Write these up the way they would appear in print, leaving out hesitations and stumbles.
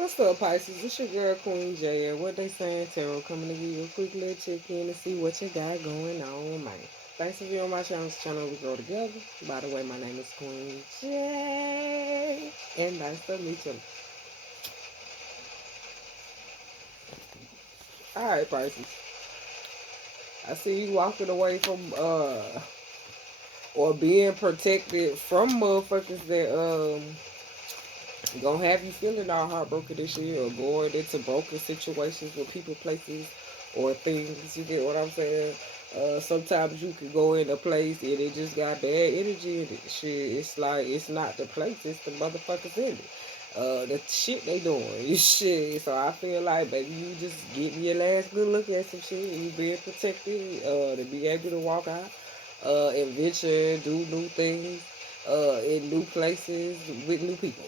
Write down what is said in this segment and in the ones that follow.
What's up, Pisces? It's your girl Queen J. And what they saying, Tarot, coming to give you a quick little check-in to see what you got going on, man. Thanks for being on my channel. We grow together. By the way, my name is Queen J. And nice to meet you. Alright, Pisces. I see you walking away from, or being protected from motherfuckers that, gonna have you feeling all heartbroken this year or going into broken situations with people, places, or things. You get what I'm saying? Sometimes you can go in a place and it just got bad energy in it. Shit, it's like it's not the place, it's the motherfuckers in it. The shit they doing, shit. So I feel like maybe you just getting your last good look at some shit. You being protected, to be able to walk out, adventure, do new things, in new places with new people.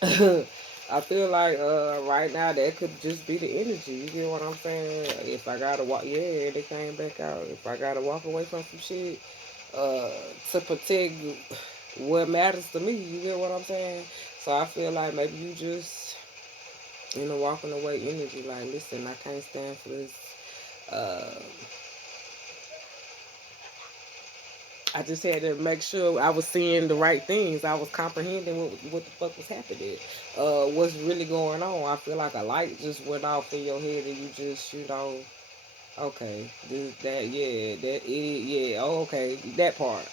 I feel like right now that could just be the energy. You get what I'm saying? If I gotta walk, yeah, they came back out. If I gotta walk away from some shit uh, to protect what matters to me, you get what I'm saying? So I feel like maybe you just walking away energy. Like, listen, I can't stand for this. Uh, I just had to make sure I was seeing the right things. I was comprehending what the fuck was happening. What's really going on. I feel like a light just went off in your head and you just, okay, this, that, yeah, that, it, yeah, oh, okay, that part.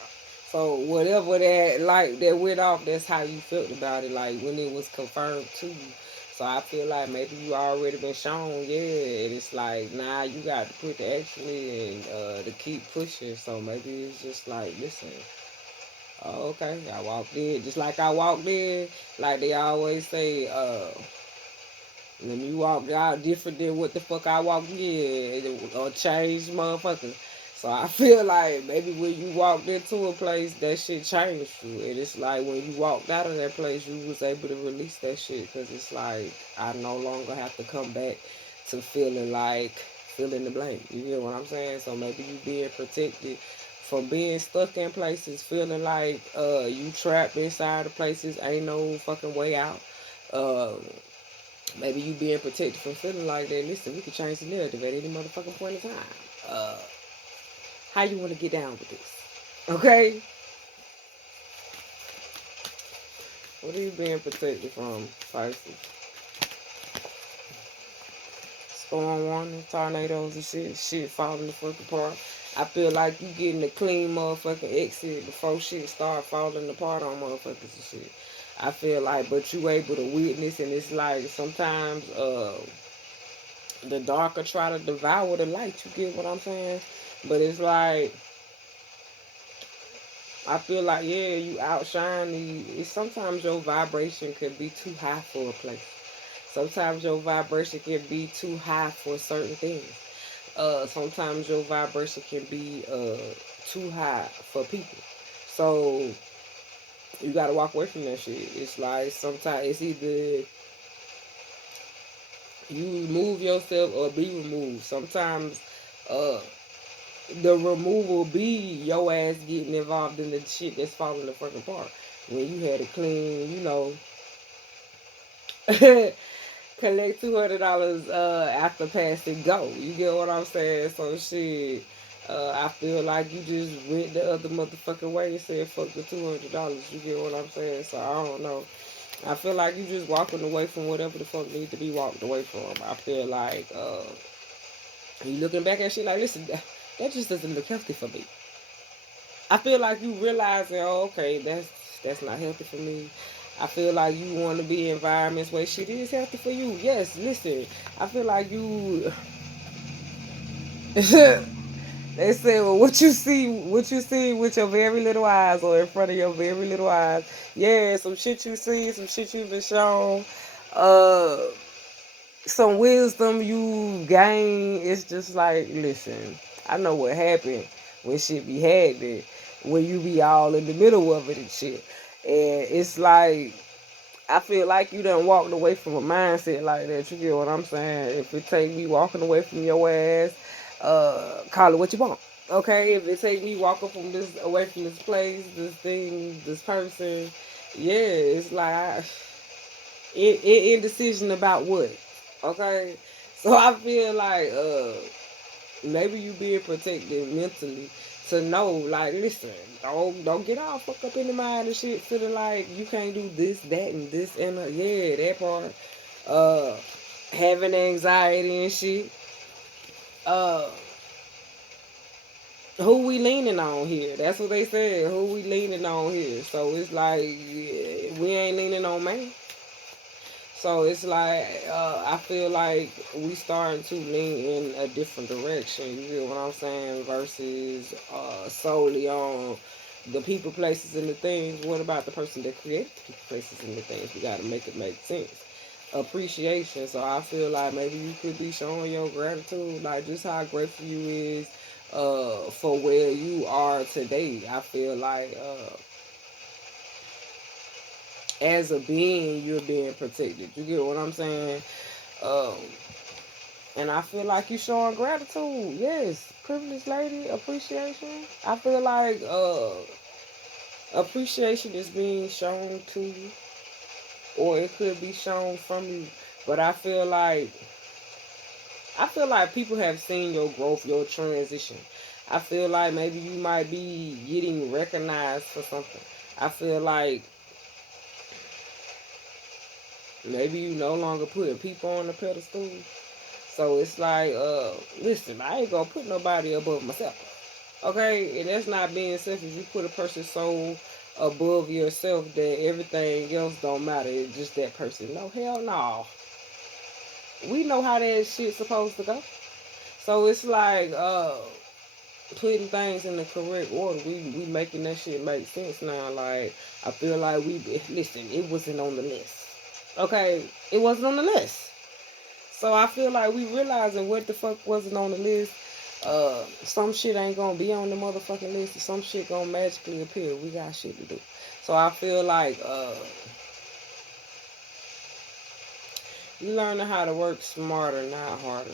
So whatever that light that went off, that's how you felt about it, like when it was confirmed to you. So I feel like maybe you already been shown, yeah, and it's like, nah, you got to put the action in to keep pushing. So maybe it's just like, listen, oh, okay, I walked in, just like I walked in, like they always say, when you walk out different than what the fuck I walked in, or changed, motherfucker. So I feel like maybe when you walked into a place, that shit changed you, and it's like when you walked out of that place, you was able to release that shit, because it's like I no longer have to come back to feeling like filling the blank. You get what I'm saying? So maybe you being protected from being stuck in places, feeling like you trapped inside of places, ain't no fucking way out. Uh, Maybe you being protected from feeling like that. Listen, we can change the narrative at any motherfucking point in time. Uh, how you want to get down with this? Okay? What are you being protected from, Pisces? Storm warning, tornadoes and shit. Shit falling the fuck apart. I feel like you getting a clean motherfucking exit before shit start falling apart on motherfuckers and shit. I feel like, but you able to witness, and it's like sometimes the darker try to devour the light. You get what I'm saying? But it's like I feel like, yeah, you outshine sometimes your vibration could be too high for a place. Sometimes your vibration can be too high for certain things. Sometimes your vibration can be too high for people. So you gotta walk away from that shit. It's like sometimes it's either you remove yourself or be removed. Sometimes uh the removal be your ass getting involved in the shit that's falling the fucking apart. When you had to clean, collect $200 after passing go. You get what I'm saying? So shit. I feel like you just went the other motherfucking way and said fuck the $200. You get what I'm saying? So I don't know. I feel like you just walking away from whatever the fuck needs to be walked away from. I feel like you looking back at shit like, listen, that just doesn't look healthy for me. I feel like you realizing, oh, okay, that's not healthy for me. I feel like you want to be in environments where shit is healthy for you. Yes, listen, I feel like you. They say, well, what you see with your very little eyes, or in front of your very little eyes. Yeah, some shit you see, some shit you've been shown, uh, some wisdom you gain. It's just like, listen, I know what happened when shit be happening, when you be all in the middle of it and shit. And it's like, I feel like you done walked away from a mindset like that. You get what I'm saying? If it take me walking away from your ass, call it what you want. Okay, if it take me walking from this away from this place, this thing, this person, yeah, it's like indecision about what. Okay, so I feel like maybe you being protected mentally to know, like, listen, don't get all fucked up in the mind and shit, feeling like you can't do this, that, and this, and yeah, that part. Uh, Having anxiety and shit. Uh, who we leaning on here? That's what they said. Who we leaning on here? So it's like, yeah, we ain't leaning on man. So it's like I feel like we starting to lean in a different direction. You get what I'm saying? Versus solely on the people, places, and the things. What about the person that created the people, places, and the things? We got to make it make sense. Appreciation. So I feel like maybe you could be showing your gratitude, like just how grateful you is for where you are today. I feel like as a being, you're being protected. You get what I'm saying? Um, and I feel like you showing gratitude. Yes, privileged lady, appreciation. I feel like appreciation is being shown to you, or it could be shown from you. But I feel like people have seen your growth, your transition. I feel like maybe you might be getting recognized for something. I feel like maybe you no longer putting people on the pedestal. So it's like, listen, I ain't gonna put nobody above myself. Okay? And that's not being selfish. You put a person so above yourself that everything else don't matter. It's just that person. No, hell no. We know how that shit's supposed to go. So it's like, putting things in the correct order. We making that shit make sense now. Like, I feel like listen, it wasn't on the list. Okay? It wasn't on the list. So I feel like we realizing what the fuck wasn't on the list. Some shit ain't gonna be on the motherfucking list, and some shit gonna magically appear. We got shit to do. So I feel like you learning how to work smarter, not harder.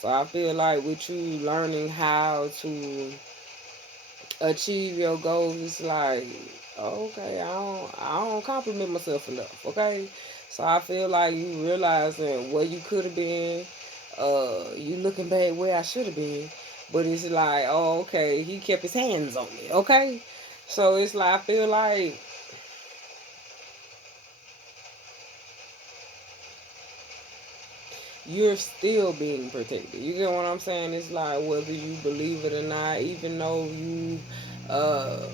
So I feel like with you learning how to achieve your goals, it's like, okay, I don't compliment myself enough. Okay, so I feel like you realizing where you could have been, you looking back where I should have been, but it's like, oh, okay, he kept his hands on me. Okay, so it's like I feel like you're still being protected. You get what I'm saying? It's like whether you believe it or not, even though you uh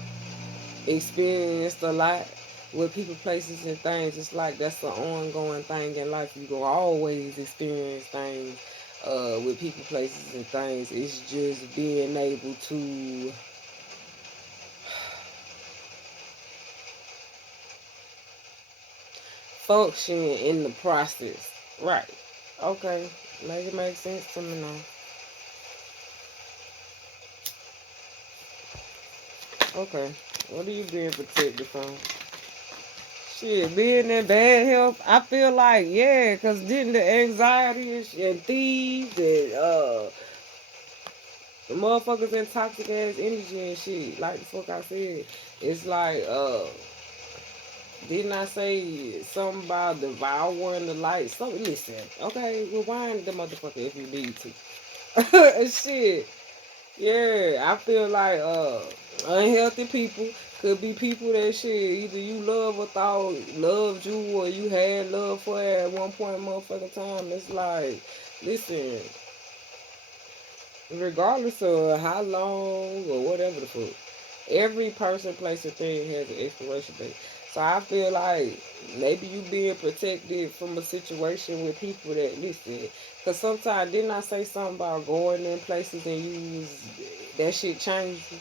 experienced a lot with people, places, and things. It's like that's the ongoing thing in life. You go always experience things with people, places, and things. It's just being able to function in the process. Right. Okay. Make it make sense to me now. Okay. What are you being protected from? Shit, being in bad health, I feel like, yeah, because then the anxiety and thieves and the motherfuckers in toxic ass energy and shit. Like the fuck I said. It's like, didn't I say something about devouring the light? So listen, okay, rewind the motherfucker if you need to. Shit. Yeah, I feel like unhealthy people could be people that shit either you love or thought loved you or you had love for at one point motherfucking time. It's like, listen, regardless of how long or whatever the fuck, every person, place, or thing has an expiration date. So I feel like maybe you being protected from a situation with people that listen. Cause sometimes didn't I say something about going in places and you was that shit changed you,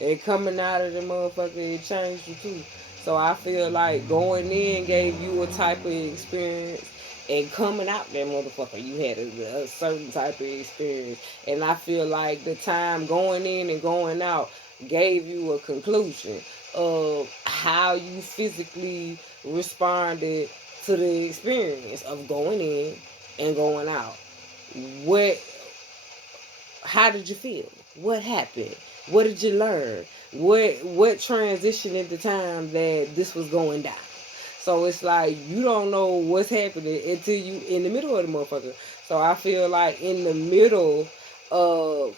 and coming out of the motherfucker it changed you too. So I feel like going in gave you a type of experience, and coming out that motherfucker you had a certain type of experience. And I feel like the time going in and going out gave you a conclusion of how you physically responded to the experience of going in and going out. What How did you feel? What happened? What did you learn? What transitioned at the time that this was going down? So it's like you don't know what's happening until you in the middle of the motherfucker. So I feel like in the middle of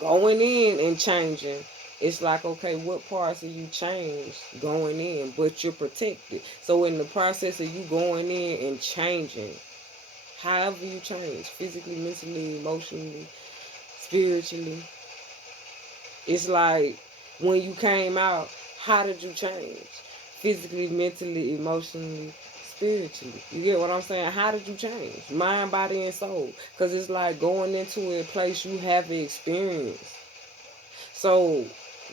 going in and changing, it's like, okay, what parts of you change going in, but you're protected. So in the process of you going in and changing, however you change, physically, mentally, emotionally, spiritually, it's like when you came out, how did you change? Physically, mentally, emotionally, spiritually. You get what I'm saying? How did you change? Mind, body, and soul. Because it's like going into a place you haven't experienced. So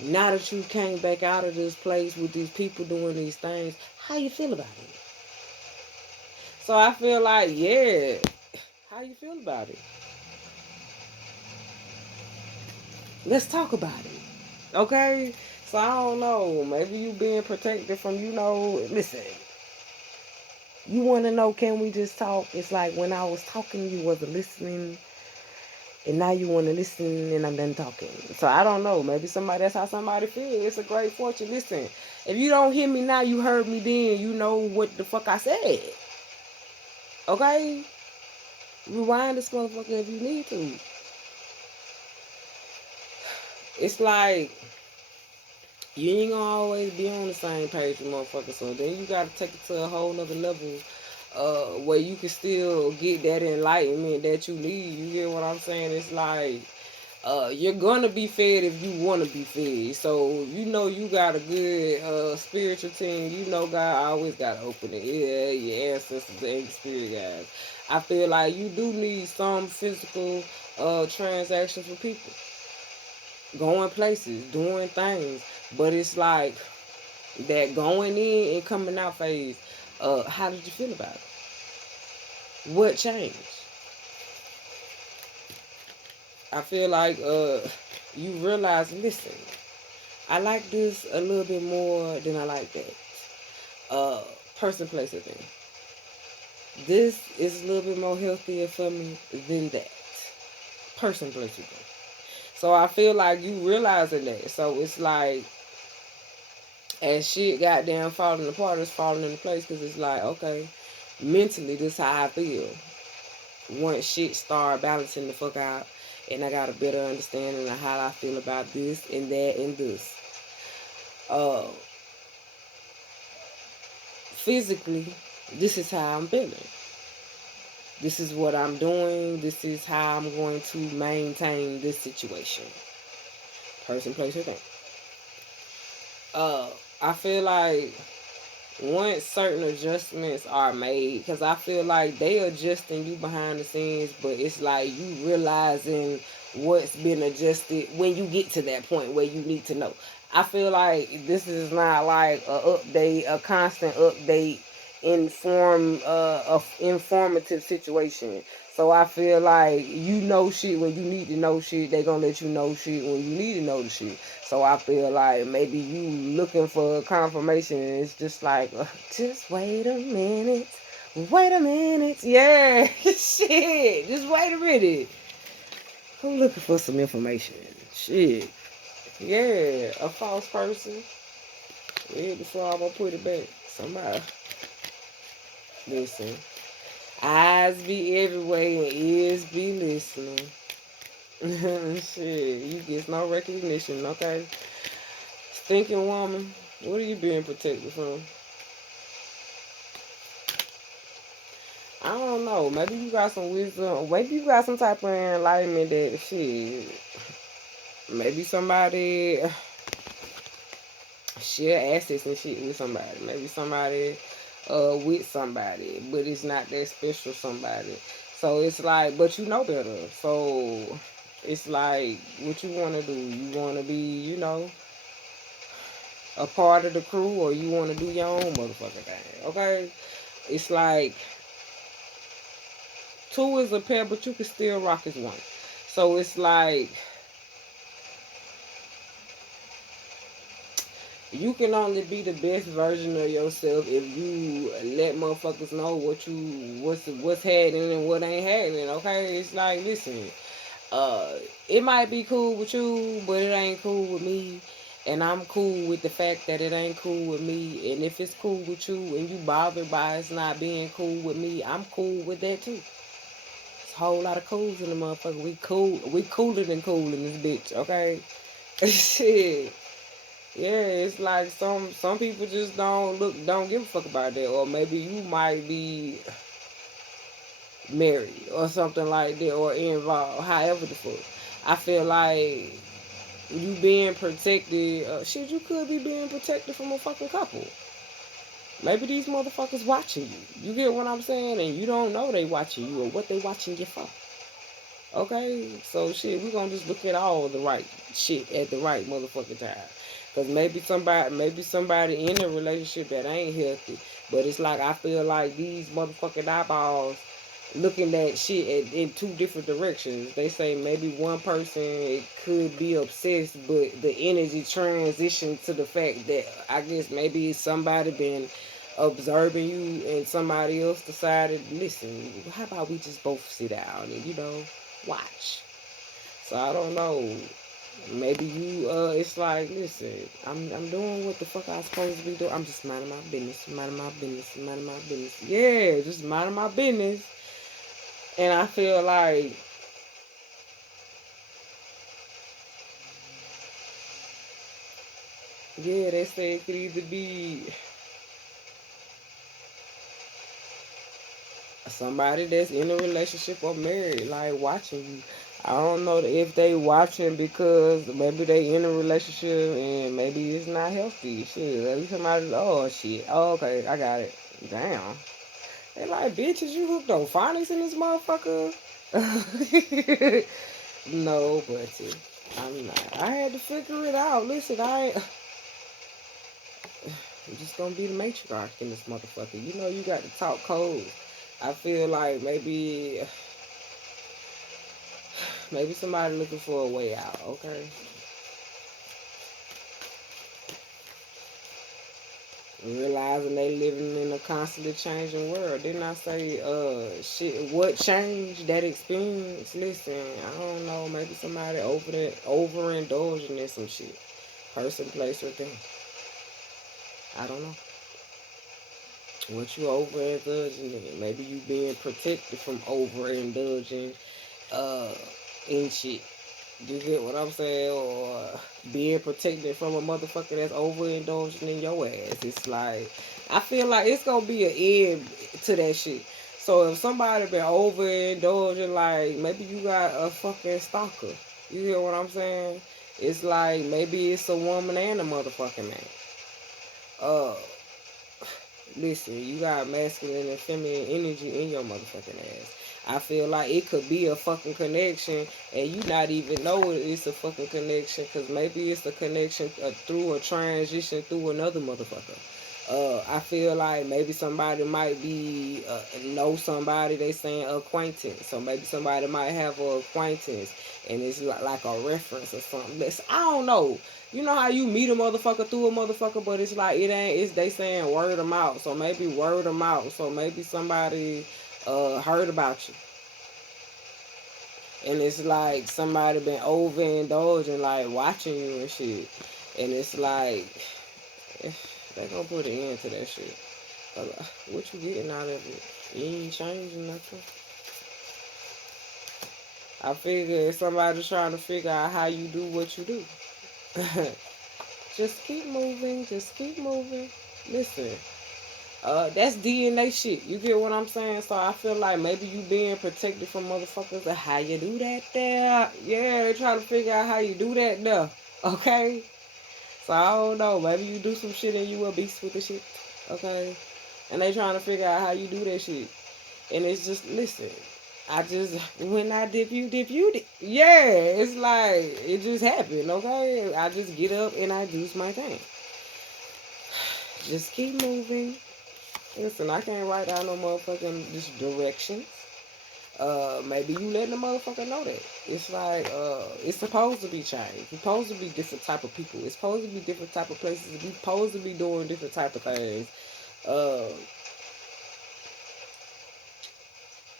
now that you came back out of this place with these people doing these things, how you feel about it? So I feel like, yeah, how you feel about it? Let's talk about it. Okay? So I don't know. Maybe you being protected from, listen, you want to know, can we just talk? It's like when I was talking, you wasn't listening. And now you want to listen and I'm done talking. So I don't know. Maybe that's how somebody feels. It's a great fortune. Listen, if you don't hear me now, you heard me then. You know what the fuck I said. Okay? Rewind this motherfucker if you need to. It's like you ain't gonna always be on the same page with motherfuckers. So then you gotta take it to a whole nother level where you can still get that enlightenment that you need. You get what I'm saying? It's like you're gonna be fed if you wanna be fed. So you got a good spiritual team. God always gotta open it. Yeah, your ancestors and your spirit guys. I feel like you do need some physical transactions with people, going places, doing things. But it's like that going in and coming out phase. How did you feel about it? What changed? I feel like you realize, listen, I like this a little bit more than I like that. Person, place, or thing. This is a little bit more healthier for me than that. Person, place, or thing. So I feel like you realizing that. So it's like, as shit goddamn falling apart, it's falling into place because it's like, okay, mentally, this is how I feel. Once shit start balancing the fuck out, and I got a better understanding of how I feel about this and that and this. Uh, Physically, this is how I'm feeling. This is what I'm doing. This is how I'm going to maintain this situation. Person, place, or thing. I feel like once certain adjustments are made, because I feel like they adjusting you behind the scenes, but it's like you realizing what's been adjusted when you get to that point where you need to know. I feel like this is not like a constant update, informative situation. So I feel like you know shit when you need to know shit. They gonna let you know shit when you need to know the shit. So I feel like maybe you looking for confirmation. And it's just like, just wait a minute. Wait a minute. Yeah, shit. Just wait a minute. I'm looking for some information. Shit. Yeah, a false person. Yeah, before I'm gonna put it back. Somebody. Listen. Eyes be everywhere and ears be listening. Shit, you get no recognition, okay? Thinking woman, what are you being protected from? I don't know. Maybe you got some wisdom. Maybe you got some type of enlightenment that shit. Maybe somebody share assets and shit with somebody. Maybe somebody with somebody, but it's not that special somebody. So it's like, but you know better. So it's like, what you want to do? You want to be, a part of the crew, or you want to do your own motherfucking thing? Okay, it's like two is a pair, but you can still rock as one. So it's like you can only be the best version of yourself if you let motherfuckers know what's happening and what ain't happening. Okay, it's like, listen, uh, it might be cool with you, but it ain't cool with me. And I'm cool with the fact that it ain't cool with me. And if it's cool with you and you bothered by it's not being cool with me, I'm cool with that too. It's a whole lot of cools in the motherfucker. We cool. We cooler than cool in this bitch, okay? Shit. Yeah, it's like some people just don't give a fuck about that. Or maybe you might be married or something like that or involved. However the fuck. I feel like you being protected, shit, you could be being protected from a fucking couple. Maybe these motherfuckers watching you. You get what I'm saying? And you don't know they watching you or what they watching you for. Okay? So shit, we gonna just look at all the right shit at the right motherfucking time. Cause maybe somebody in a relationship that ain't healthy. But it's like I feel like these motherfucking eyeballs looking at shit in two different directions. They say maybe one person it could be obsessed, but the energy transition to the fact that I guess maybe somebody been observing you and somebody else decided, listen, how about we just both sit down and watch. So I don't know. Maybe you it's like, listen, I'm doing what the fuck I supposed to be doing. I'm just minding my business, minding my business, minding my business. Yeah, just minding my business. And I feel like, yeah, they say it could either be somebody that's in a relationship or married, like watching you. I don't know if they watching because maybe they in a relationship and maybe it's not healthy. Shit, at least somebody, oh shit, oh, okay, I got it. Damn. They like, bitches, you hooked on phonics in this motherfucker? No, but I'm not. I had to figure it out. Listen, I'm just gonna be the matriarch in this motherfucker. You know, you got to talk code. I feel like maybe somebody looking for a way out. Okay, realizing they living in a constantly changing world. Didn't I say, shit? What changed that experience? Listen, I don't know. Maybe somebody overindulging in some shit. Person, place, or thing. I don't know. What you overindulging in? Maybe you being protected from overindulging uh in shit. You get what I'm saying? Or being protected from a motherfucker that's overindulging in your ass. It's like I feel like it's gonna be an end to that shit. So if somebody been overindulging, like maybe you got a fucking stalker. You get what I'm saying? It's like maybe it's a woman and a motherfucking man. Uh, Listen, you got masculine and feminine energy in your motherfucking ass. I feel like it could be a fucking connection and you not even know it's a fucking connection because maybe it's a connection through a transition through another motherfucker. I feel like maybe somebody might be know somebody. They saying acquaintance, so maybe somebody might have a acquaintance, and it's like a reference or something. I don't know. You know how you meet a motherfucker through a motherfucker, but it's like it ain't. It's they saying word of mouth, so maybe word of mouth. So maybe somebody heard about you, and it's like somebody been overindulging, like watching you and shit, and it's like they gonna put an end to that shit. What you getting out of it? You ain't changing nothing. I figure if somebody's trying to figure out how you do what you do, just keep moving. Just keep moving. Listen, that's DNA shit. You get what I'm saying? So I feel like maybe you being protected from motherfuckers. How you do that there? Yeah, they trying to figure out how you do that there. Okay. So I don't know. Maybe you do some shit and you a beast with the shit. Okay. And they trying to figure out how you do that shit. And it's just, listen, I just, when I dip you, dip you. Yeah, it's like, it just happened, okay? I just get up and I do my thing. Just keep moving. Listen, I can't write down no motherfucking just directions. Maybe you letting the motherfucker know that. It's like, it's supposed to be changed. It's supposed to be different type of people. It's supposed to be different type of places. It's supposed to be doing different type of things. Uh,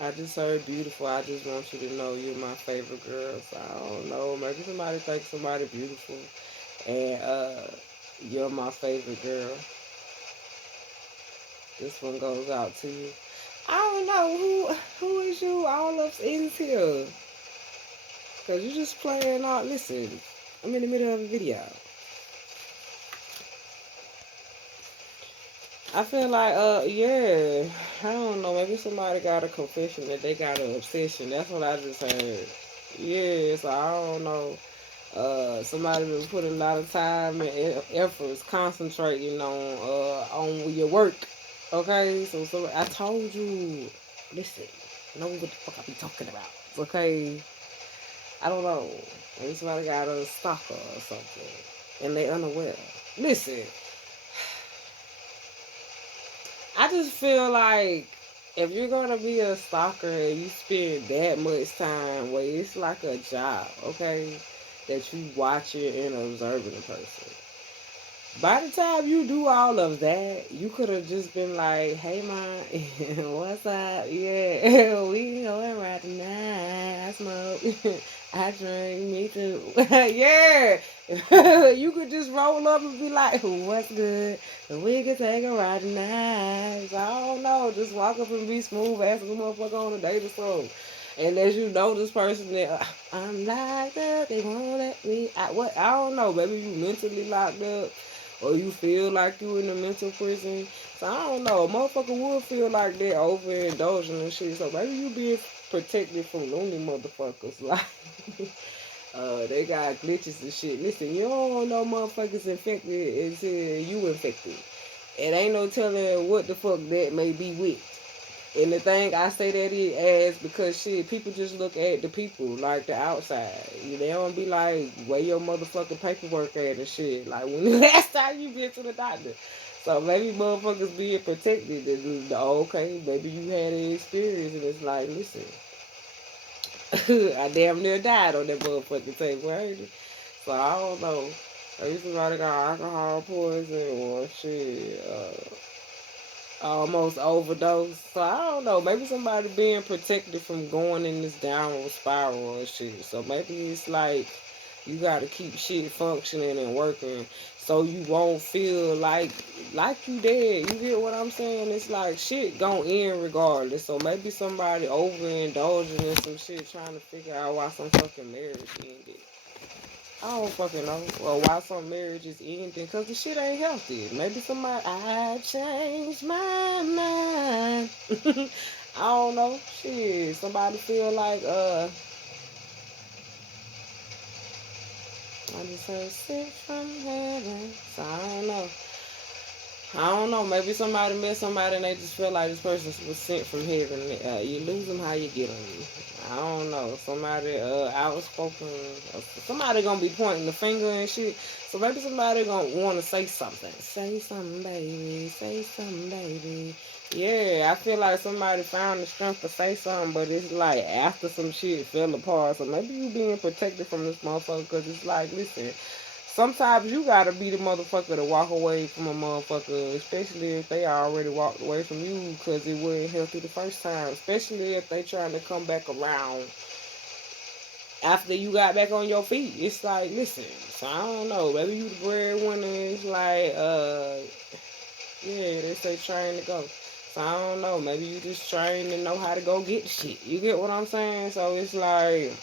I just heard beautiful. I just want you to know you're my favorite girl. So I don't know. Maybe somebody thinks somebody beautiful. And you're my favorite girl. This one goes out to you. I don't know who is you. All of is here. Cause you just playing out. Listen, I'm in the middle of a video. I feel like, yeah, I don't know. Maybe somebody got a confession that they got an obsession. That's what I just heard. Yeah, so I don't know. Somebody been putting a lot of time and efforts concentrating on your work. Okay, so I told you, listen, know what the fuck I be talking about. Okay, I don't know. Maybe somebody got a stalker or something, and they unaware. Listen, I just feel like if you're gonna be a stalker and you spend that much time where it's like a job, okay, that you watching and observing a person. By the time you do all of that, you could have just been like, "Hey, man, what's up? Yeah, we going right tonight. I smoke, I drink, me too. Yeah, you could just roll up and be like, what's good? We can take a ride tonight. So, I don't know, just walk up and be smooth, ask a motherfucker on a date or something. And as you know this person that I'm locked up, they won't let me. I don't know. Maybe you mentally locked up or you feel like you in a mental prison. So I don't know. A motherfucker would feel like they're overindulging and shit. So maybe you being protected from loony motherfuckers. Like they got glitches and shit. Listen, you don't know motherfuckers infected until you infected. It ain't no telling what the fuck that may be with. And the thing I say that is as because shit, people just look at the people like the outside. They don't be like, where your motherfucking paperwork at and shit. Like when the last time you been to the doctor. So maybe motherfuckers being protected and okay, maybe you had an experience and it's like, listen, I damn near died on that motherfucking table, ain't it? So I don't know. Maybe somebody got alcohol poison or shit. Almost overdose. So I don't know. Maybe somebody being protected from going in this downward spiral and shit. So maybe it's like you gotta keep shit functioning and working so you won't feel like you dead. You get what I'm saying? It's like shit gon' end regardless. So maybe somebody overindulging in some shit trying to figure out why some fucking marriage ended. I don't fucking know. Well, why some marriages ending? Because the shit ain't healthy. Maybe somebody, I changed my mind. I don't know. Shit. Somebody feel like, I just heard sent from heaven. So I don't know. I don't know. Maybe somebody met somebody and they just feel like this person was sent from heaven. You lose them, how you get them. I don't know. Somebody outspoken. Somebody gonna be pointing the finger and shit. So maybe somebody gonna want to say something. Say something, baby. Say something, baby. Yeah, I feel like somebody found the strength to say something, but it's like after some shit fell apart. So maybe you being protected from this motherfucker because it's like, listen, sometimes you gotta be the motherfucker to walk away from a motherfucker, especially if they already walked away from you because it wasn't healthy the first time. Especially if they trying to come back around after you got back on your feet. It's like, listen, so I don't know. Maybe you the breadwinner. It's like, yeah, they say train to go. So I don't know. Maybe you just train to know how to go get shit. You get what I'm saying? So it's like,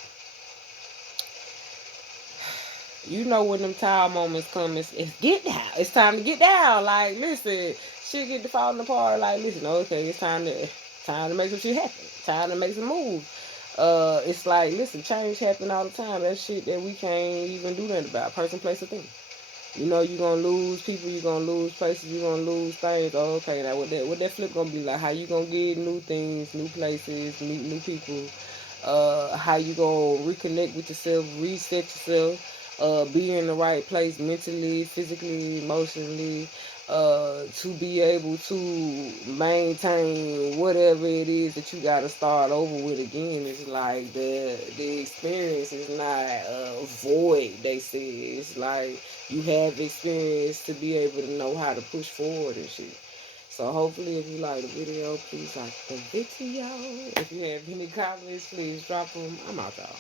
you know when them tired moments come, it's get down. It's time to get down. Like, listen, shit get to falling apart. Like, listen, okay, it's time to make some shit happen. Time to make some moves. It's like, listen, change happen all the time. That shit that we can't even do nothing about. Person, place, or thing. You know you're gonna lose people, you're gonna lose places, you're gonna lose things. Oh, okay, now what that flip gonna be like? How you gonna get new things, new places, meet new people? How you gonna reconnect with yourself, reset yourself, be in the right place mentally, physically, emotionally, to be able to maintain whatever it is that you gotta start over with again. It's like the experience is not void, they say. It's like you have experience to be able to know how to push forward and shit. So hopefully if you like the video, please like the video. If you have any comments, please drop them. I'm out, y'all.